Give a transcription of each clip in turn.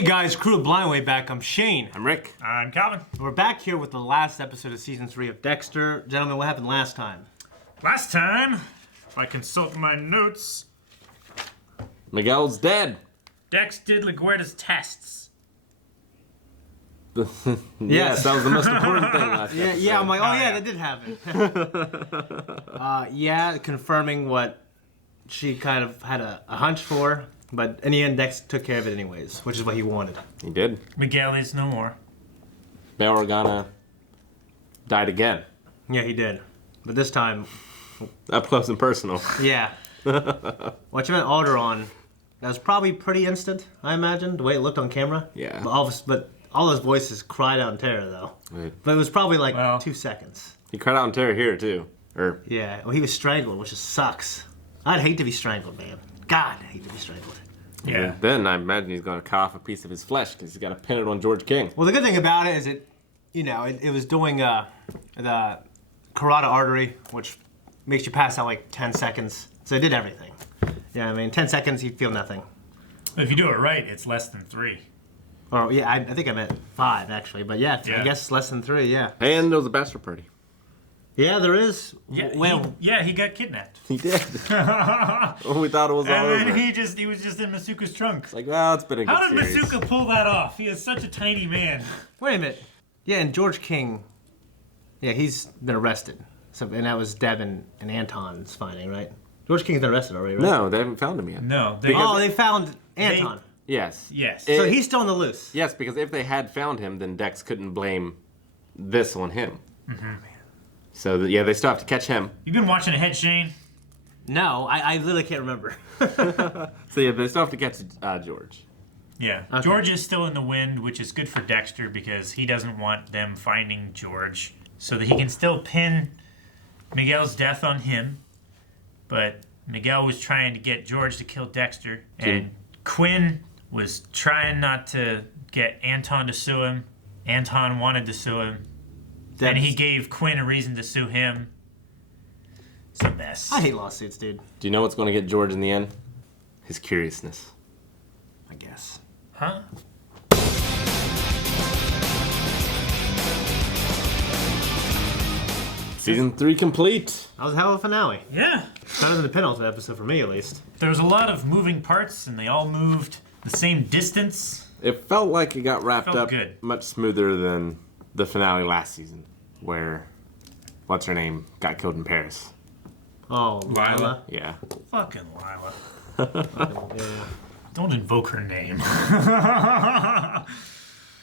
Hey guys, crew of Blind Way back. I'm Shane. I'm Rick. I'm Calvin. We're back here with the last episode of season 3 of Dexter. Gentlemen, what happened last time? Last time, if I consult my notes, Miguel's dead. Dex did LaGuerta's tests. Yes, that was the most important thing last episode. Yeah, I'm like, oh yeah, that did happen. Yeah, confirming what she kind of had a hunch for, but in the end, Dex took care of it anyways, which is what he wanted. He did. Miguel is no more. Bail Organa died again. Yeah, he did. But this time, Up close and personal. yeah. What you meant Alderaan, that was probably pretty instant, I imagine, the way it looked on camera. Yeah. But all those voices cried out in terror, though. Right. But it was probably like Well. 2 seconds. He cried out in terror here, too. Yeah, well, he was strangled, which just sucks. I'd hate to be strangled, man. God, I hate to be strangled. Yeah. Then I imagine he's going to cut off a piece of his flesh because he's got to pin it on George King. Well, the good thing about it is it was doing the carotid artery, which makes you pass out like 10 seconds. So it did everything. Yeah, I mean, 10 seconds, you feel nothing. If you do it right, it's less than 3. Or, yeah, I think I meant 5, actually. But yeah, Yeah. I guess less than 3, yeah. And there was a bachelor party. Yeah, there is. Yeah, Well, he got kidnapped. He did. We thought it was all And over. then he was just in Masuka's trunk. It's like, well, it's been a good How did series. Masuka pull that off? He is such a tiny man. wait a minute. Yeah, and George King, yeah, he's been arrested. So, and that was Deb and Anton's finding, right? George King's been arrested already, right? No, they haven't found him yet. No. Oh, they found Anton. Yes. Yes. So he's still on the loose. Yes, because if they had found him, then Dex couldn't blame this on him. Mm-hmm. So, yeah, they still have to catch him. You've been watching ahead, Shane? No, I literally can't remember. So, yeah, they still have to catch George. Yeah. Okay. George is still in the wind, which is good for Dexter because he doesn't want them finding George so that he can still pin Miguel's death on him. But Miguel was trying to get George to kill Dexter, and Quinn was trying not to get Anton to sue him. Anton wanted to sue him. And he gave Quinn a reason to sue him. It's a mess. I hate lawsuits, dude. Do you know what's going to get George in the end? His curiousness. I guess. Huh? Season 3 complete. That was a hell of a finale. Yeah. Better than the penultimate episode for me, at least. There was a lot of moving parts, and they all moved the same distance. It felt like it got wrapped Felt up good. much smoother than the finale last season, where what's her name got killed in Paris. Oh, Lila. Lila. Yeah. Fucking Lila. Yeah. Don't invoke her name. I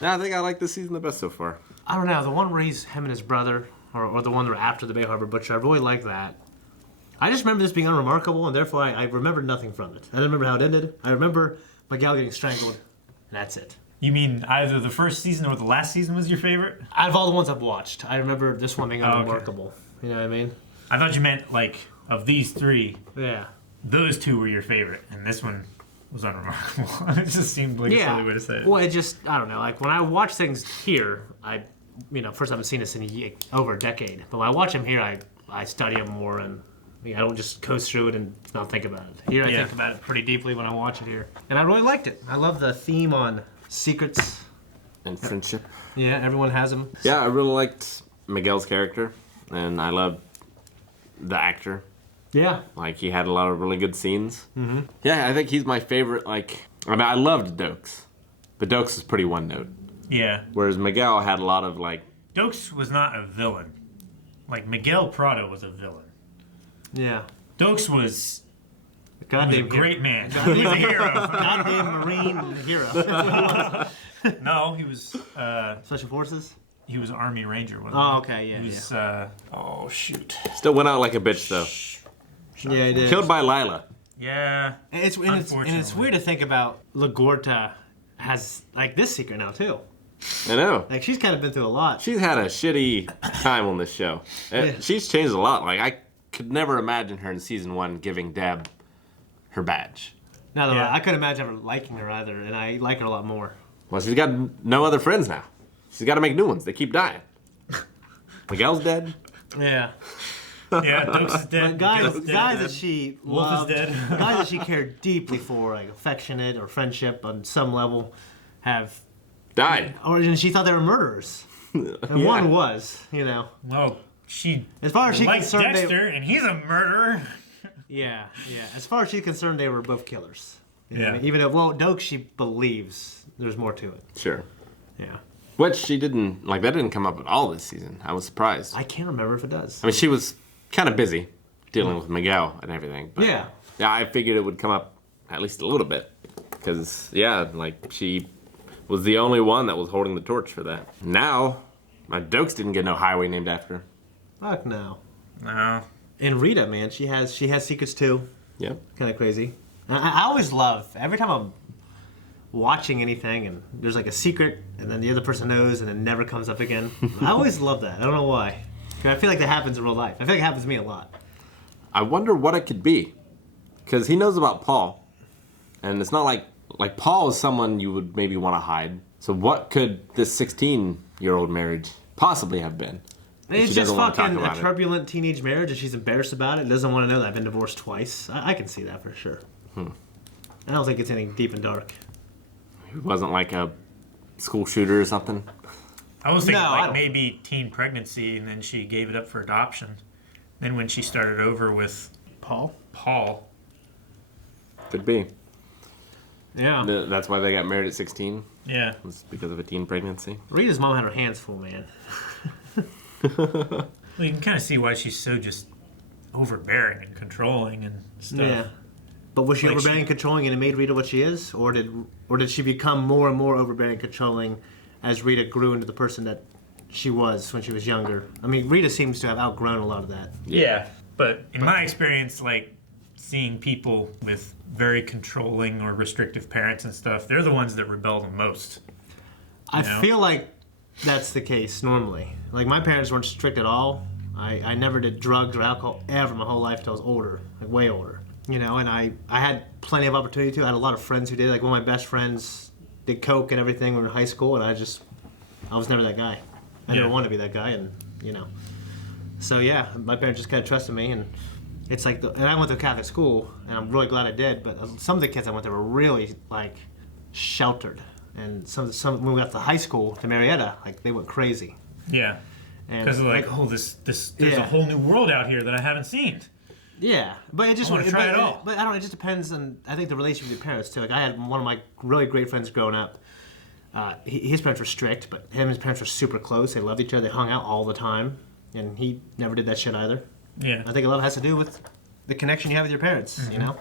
think I like this season the best so far. I don't know, the one where he's him and his brother, or the one where after the Bay Harbor Butcher, I really like that. I just remember this being unremarkable, and therefore I remembered nothing from it. I don't remember how it ended. I remember Miguel getting strangled, and that's it. You mean either the first season or the last season was your favorite? Out of all the ones I've watched, I remember this one being okay. unremarkable. You know what I mean? I thought you meant, like, of these 3, Yeah. those 2 were your favorite, and this one was unremarkable. It just seemed like a silly way to say it. Well, it just, I don't know. Like, when I watch things here, first I haven't seen this in over a decade. But when I watch them here, I study them more, and I don't just coast through it and not think about it. Here, I think about it pretty deeply when I watch it here. And I really liked it. I love the theme on secrets. And friendship. Yeah, everyone has them. Yeah, I really liked Miguel's character, and I loved the actor. Yeah. Like, he had a lot of really good scenes. Mm-hmm. Yeah, I think he's my favorite, I loved Dokes. But Dokes is pretty one note. Yeah. Whereas Miguel had a lot of, Dokes was not a villain. Like, Miguel Prado was a villain. Yeah. Dokes was a Goddamn great man. He was a hero. Goddamn Marine hero. No, he was Special Forces? he was Army Ranger. Wasn't Oh, he? okay, yeah. He was, oh, shoot. still went out like a bitch, though. Yeah, he did. Killed by Lila. Yeah. And it's weird to think about LaGuerta has, this secret now, too. I know. Like, she's kind of been through a lot. She's had a shitty time on this show. She's changed a lot. I could never imagine her in season 1 giving Deb her badge. No, Yeah. I couldn't imagine ever liking her either, and I like her a lot more. Well, she's got no other friends now. She's got to make new ones. They keep dying. Miguel's dead. Yeah. Yeah, Dokes is dead. But guys Miguel's dead. that she Wolf is loved, dead. guys that she cared deeply for, like affectionate or friendship on some level, have Died. or she thought they were murderers. And Yeah. one was, you know. Well, she As far as she's likes concerned, Dexter, and he's a murderer. yeah. As far as she's concerned, they were both killers. You know what I Yeah. mean? Even though, well, Doak, she believes there's more to it. Sure. Yeah. Which she didn't, like, that didn't come up at all this season. I was surprised. I can't remember if it does. I mean, she was kind of busy dealing with Miguel and everything. But Yeah. Yeah, I figured it would come up at least a little bit. Because, yeah, like, she was the only one that was holding the torch for that. Now, my Dokes didn't get no highway named after her. Fuck no. No. And Rita, man, she has secrets too. Yep. Kind of crazy. I always love, every time I'm watching anything and there's like a secret and then the other person knows and it never comes up again. I always love that. I don't know why. 'Cause I feel like that happens in real life. I feel like it happens to me a lot. I wonder what it could be. Because he knows about Paul. And it's not like Paul is someone you would maybe want to hide. So what could this 16-year-old marriage possibly have been? It's She just doesn't wanna talk fucking a about it. turbulent teenage marriage and she's embarrassed about it. Doesn't want to know that I've been divorced twice. I can see that for sure. I don't think it's anything deep and dark. It wasn't like a school shooter or something. I was thinking No, I like don't- maybe teen pregnancy, and then she gave it up for adoption. Then when she started over with Paul? Paul, Could be. Yeah. That's why they got married at 16. yeah, Was because of a teen pregnancy. Rita's mom had her hands full, man. well, you can kind of see why she's so just overbearing and controlling and stuff. Yeah. But was she Like overbearing she- and controlling and it made Rita what she is? Or did she become more and more overbearing and controlling as Rita grew into the person that she was when she was younger? I mean, Rita seems to have outgrown a lot of that. Yeah, but in my experience, like seeing people with very controlling or restrictive parents and stuff, they're the ones that rebel the most. I know? feel like that's the case normally. Like, my parents weren't strict at all. I never did drugs or alcohol ever my whole life until I was older, like way older. You know, and I had plenty of opportunity to. I had a lot of friends who did. Like, one of my best friends did coke and everything when we were in high school, and I was never that guy. I never Yeah. wanted to be that guy, and, you know. So, yeah, my parents just kind of trusted me, and it's like, and I went to a Catholic school, and I'm really glad I did, but some of the kids I went there were really, like, sheltered. And some when we got to high school, to Marietta, like, they went crazy. Yeah, And because they're like, oh, this, there's a Yeah. whole new world out here that I haven't seen. yeah, but it just I wanna try it all. But I don't know. It just depends on, I think, the relationship with your parents too. Like, I had one of my really great friends growing up. His parents were strict, but him and his parents were super close. They loved each other. They hung out all the time, and he never did that shit either. Yeah, I think a lot of it has to do with the connection you have with your parents. You know,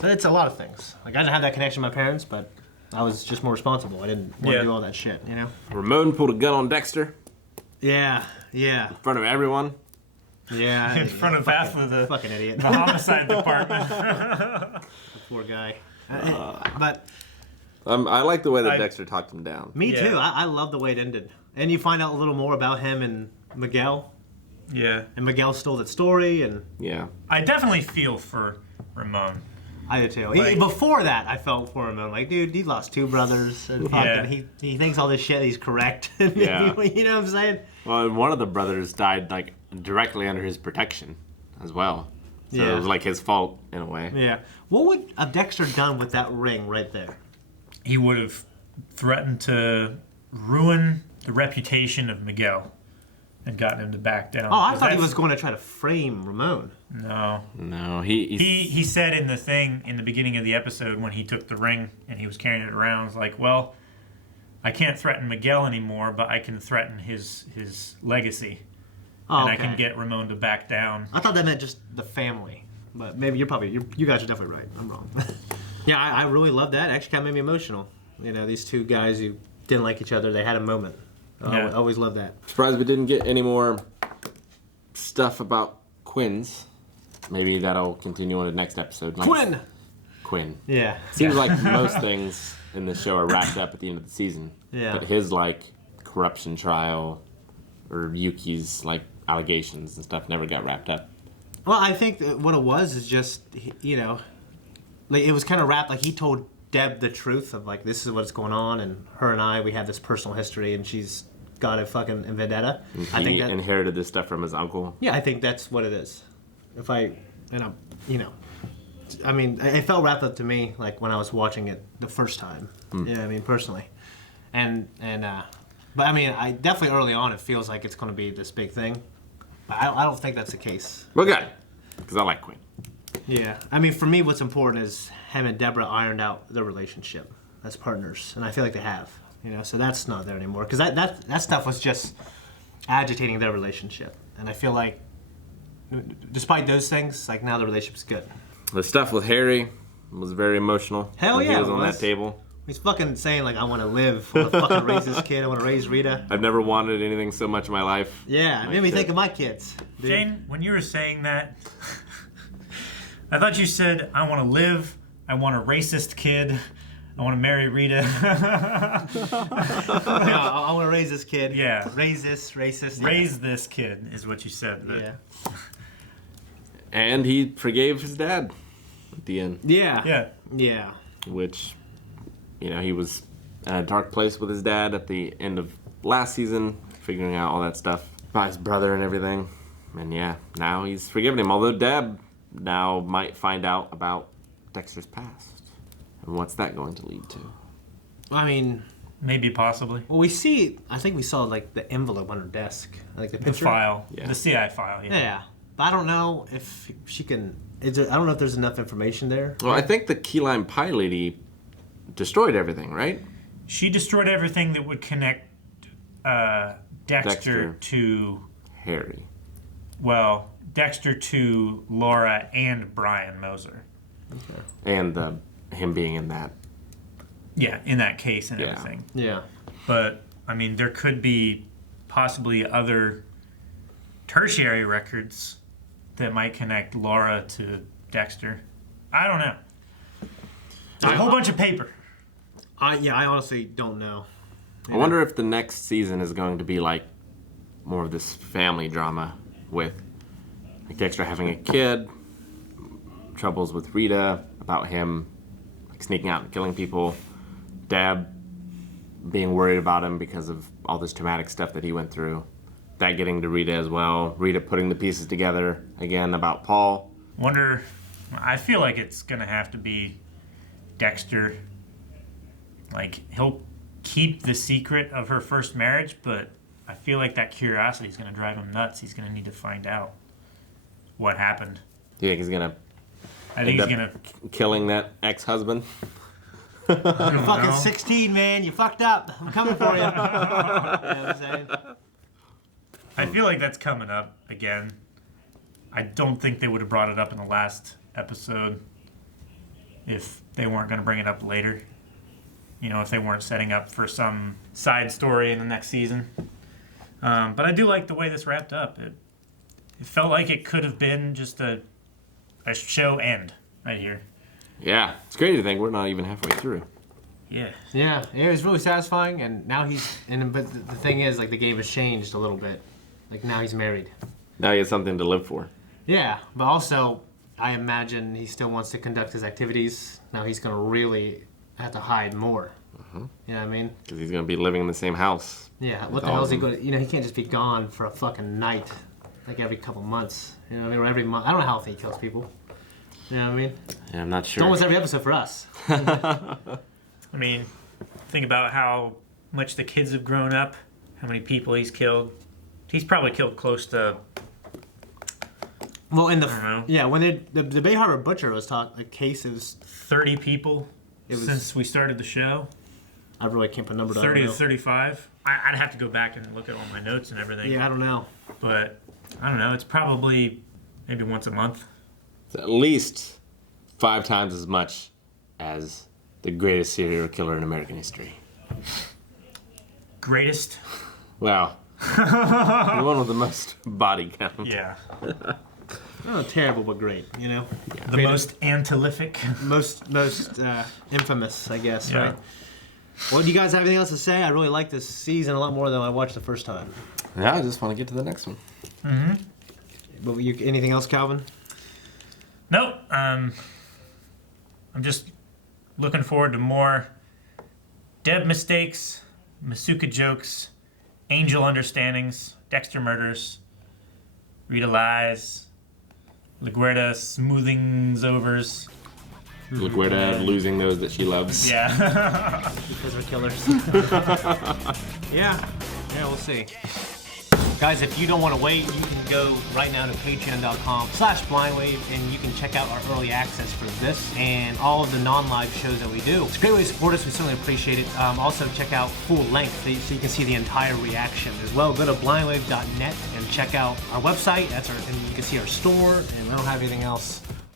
so it's a lot of things. Like, I didn't have that connection with my parents, but I was just more responsible. I didn't want Yeah. to do all that shit. You know. Ramon pulled a gun on Dexter Yeah. in front of everyone. Yeah. in front of half of the Fucking idiot. homicide department. Poor guy. But I like the way that I- Dexter talked him down. me Yeah. too. I love the way it ended. And you find out a little more about him and Miguel. Yeah, And Miguel stole that story, and Yeah. I definitely feel for Ramon. I did too. Like- Before that, I felt for him. I'm like, dude, he lost two brothers, and Yeah. fucking, he thinks all this shit. He's correct. Yeah. You know what I'm saying? Well, and one of the brothers died like directly under his protection as well. So Yeah. it was like his fault in a way. Yeah. What would a Dexter done with that ring right there? He would have threatened to ruin the reputation of Miguel and gotten him to back down. Oh, I But thought he that's- was going to try to frame Ramon. No. No, he He said in the thing in the beginning of the episode when he took the ring and he was carrying it around, was like, well, I can't threaten Miguel anymore, but I can threaten his legacy. Oh, And okay. I can get Ramon to back down. I thought that meant just the family, but maybe you guys are definitely right. I'm wrong. Yeah, I really love that. It actually kind of made me emotional. You know, these two guys who didn't like each other, they had a moment. Yeah. I always love that. surprised we didn't get any more stuff about Quinn's. Maybe that'll continue on the next episode. Like Quinn. Yeah. Seems like most things in the show are wrapped up at the end of the season. Yeah. But his like corruption trial or Yuki's like allegations and stuff never got wrapped up. Well, I think that what it was is just, you know, like it was kind of wrapped. Like, he told Deb the truth of, like, this is what's going on, and her and I, we have this personal history, and she's got a fucking vendetta. I He think that, inherited this stuff from his uncle. yeah, I think that's what it is. If I, and I'm, you know, I mean, it felt wrapped up to me, like, when I was watching it the first time. Yeah, I mean, personally. But I mean, I definitely early on it feels like it's going to be this big thing. But I don't think that's the case. Okay. Because I like Quinn. Yeah, I mean, for me, what's important is him and Deborah ironed out their relationship as partners, and I feel like they have. So that's not there anymore because that stuff was just agitating their relationship, and I feel like, despite those things, like now the relationship's good. The stuff with Harry was very emotional. Hell when yeah, he was it on was. that table. He's fucking saying like, I want to live. I want to fucking raise this kid. I want to raise Rita. I've never wanted anything so much in my life. Yeah, it made me think of my kids. Dude. Shane, when you were saying that, I thought you said, I want to live, I want a racist kid, I want to marry Rita. I want to raise this kid. Yeah. Raise this, racist. Raise this kid is what you said. But Yeah. And he forgave his dad at the end. Yeah. Yeah. Yeah. Which, he was in a dark place with his dad at the end of last season, figuring out all that stuff about his brother and everything. And yeah, now he's forgiven him. Although Deb now might find out about Dexter's past. And what's that going to lead to? I mean, Maybe, possibly. well, I think we saw like the envelope on her desk, like the The picture. file. Yeah. The CI file, yeah. Yeah. But I don't know if she can. I don't know if there's enough information there. Well, I think the key lime pie lady destroyed everything, right? She destroyed everything that would connect Dexter Dexter. to, Harry. Dexter to Laura and Brian Moser. And him being in that. Yeah, in that case and Yeah. everything. Yeah. But, I mean, there could be possibly other tertiary records that might connect Laura to Dexter. I don't know. A whole bunch of paper. I honestly don't know. I wonder if the next season is going to be like more of this family drama with like Dexter having a kid, troubles with Rita about him like sneaking out and killing people, Deb being worried about him because of all this traumatic stuff that he went through, that getting to Rita as well, Rita putting the pieces together again about Paul. I feel like it's going to have to be Dexter. Like, he'll keep the secret of her first marriage, but I feel like that curiosity is going to drive him nuts. He's going to need to find out what happened. Do you think he's gonna I think end he's up going to... killing that ex-husband? You're fucking 16, man. You fucked up. I'm coming for you. You know what I'm saying? I feel like that's coming up again. I don't think they would have brought it up in the last episode if they weren't going to bring it up later. If they weren't setting up for some side story in the next season. But I do like the way this wrapped up. It felt like it could have been just a show end right here. Yeah, it's crazy to think we're not even halfway through. Yeah. Yeah, it was really satisfying, and now but the thing is, like, the game has changed a little bit. Like, now he's married. Now he has something to live for. Yeah, but also, I imagine he still wants to conduct his activities. Now he's going to really have to hide more. You know what I mean? Because he's going to be living in the same house. Yeah, what the hell is he going to... he can't just be gone for a fucking night, like every couple months. You know what I mean? Or every month. I don't know how often he kills people. You know what I mean? Yeah, I'm not It's sure. almost every episode for us. I mean, think about how much the kids have grown up, how many people he's killed. He's probably killed close to... Well, in the... I don't know. Yeah, when the Bay Harbor Butcher was cases... 30 people was- since we started the show. I really can't put a number down. 30 to 35. I'd have to go back and look at all my notes and everything. Yeah, I don't know. But, I don't know, it's probably maybe once a month. It's at least 5 times as much as the greatest serial killer in American history. Greatest? Wow. The one with the most body count. Yeah. Oh, terrible but great, you know? The most antilific. Most infamous, I guess, Yeah. right? Well, do you guys have anything else to say? I really like this season a lot more than I watched the first time. Yeah, I just want to get to the next one. But anything else, Calvin? Nope. I'm just looking forward to more Deb mistakes, Masuka jokes, Angel understandings, Dexter murders, Rita lies, LaGuerta smoothings overs. LaGuerta losing those that she loves. Yeah. Because we're killers. Yeah, we'll see. Guys, if you don't want to wait, you can go right now to patreon.com/blindwave and you can check out our early access for this and all of the non-live shows that we do. It's a great way to support us. We certainly appreciate it. Also, check out full length so you can see the entire reaction as well. Go to blindwave.net and check out our website. And you can see our store, and I don't have anything else